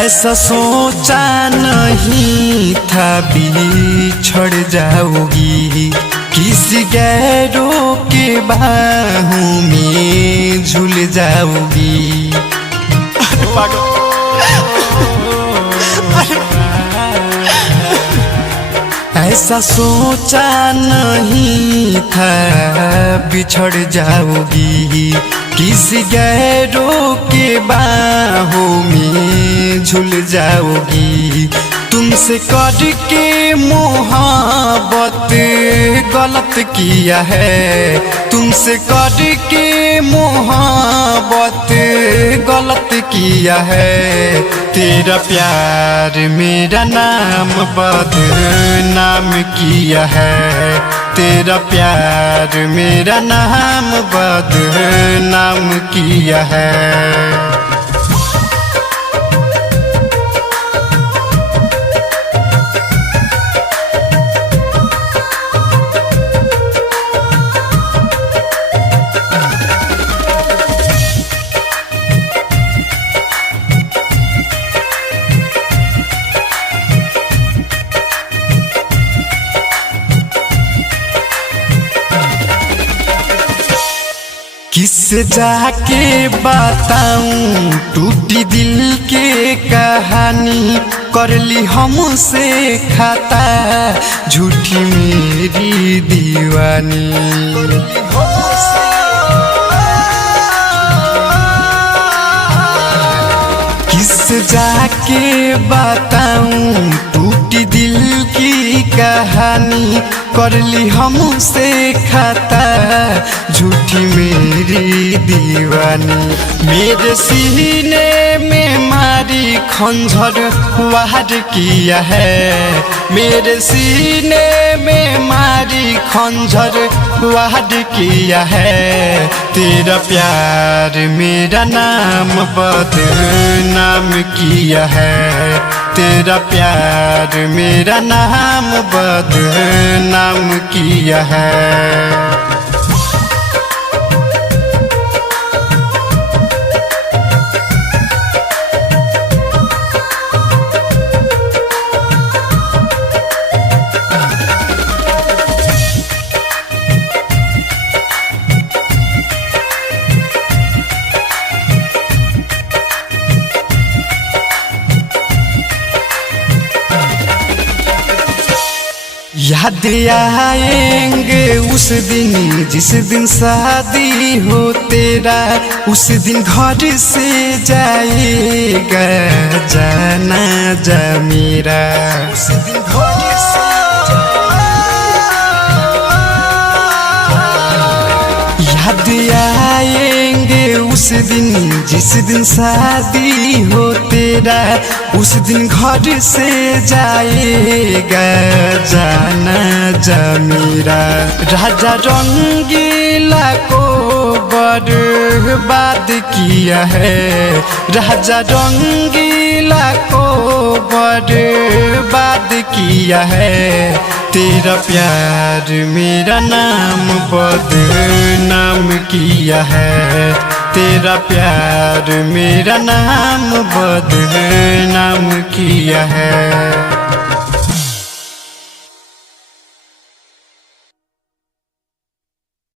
ऐसा सोचा नहीं था बिछड़ जाओगी, किसी गैरों के बाहों में झूल जाओगी। ऐसा सोचा नहीं था बिछड़ जाओगी, किसी गैरों के बाहों में झूल जाओगी। तुमसे करके मोहब्बत गलत किया है, तुमसे करके मोहब्बत गलत किया है। तेरा प्यार मेरा नाम बदनाम किया है, तेरा प्यार मेरा नाम बदनाम किया है। किससे जाके बताऊं टूटी दिल के कहानी, कर ली हमसे खाता झूठी मेरी दीवानी। किससे जाके बताऊं टूटी दिल की कहानी, कर ली हमसे खाता झूठी मेरी दीवानी। मेरे सीने में मारी खंजर वार किया है, मेरे सीने में मारी खंजर वार किया है। तेरा प्यार मेरा नाम बदनाम किया है, तेरा प्यार मेरा नाम बदनाम किया है। याद आएंगे उस दिन जिस दिन शादी हो तेरा, उस दिन घर से जाएगा जाना जा मेरा। उस दिन घर से याद आएंगे उस दिन जिस दिन शादी हो तेरा, उस दिन घर से जाएगा जाना जा मेरा। राजा रंगीला को बर्बाद किया है, राजा रंगीला को बर्बाद किया है। तेरा प्यार मेरा नाम बदनाम किया है, तेरा प्यार मेरा नाम बदनाम किया है।